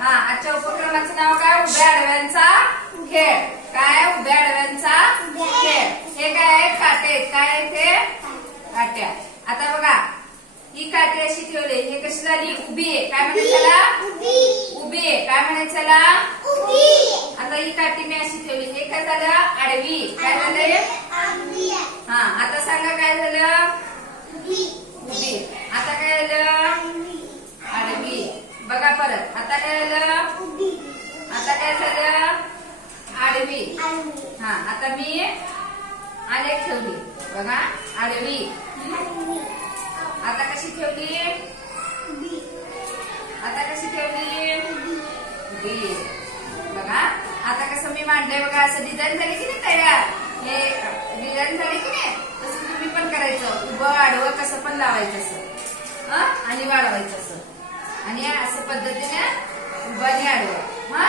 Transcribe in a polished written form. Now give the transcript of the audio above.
हा, आजच्या उपक्रमाचं नाव काय? उभ्या आडव्यांचा खेळ. काय? उभ्या आडव्यांचा खेळ. हे काय आहे? काटे आहेत. काय आहे ते? काट्या. आता बघा, ही काठी अशी ठेवली. हे कशी झाली? उभी आहे. काय म्हणायचं त्याला? उभी आहे. काय म्हणायचं त्याला? आता ही काठी मी अशी ठेवली. हे काय झालं? आडवी. काय झालंय? हा, आता सांगा काय झालं? उभी. आता काय झालं? आडवी. बघा परत. आता काय झालं? आता काय झालं? आडवी. हा, आता मी आलेख ठेवली. बघा, आडवी. आता कशी ठेवली? आता कशी ठेवली? उभी. बघा, आता कसं मी मांडलंय बघा. असं डिझाईन झाली की नाही तयार? हे डिझाईन झाली की नाही? तसं तुम्ही पण करायचं. उभं आडवं कसं पण लावायचं असं, आणि वाढवायचं असं, आणि असं पद्धतीने उभं आणि आडवं. हा,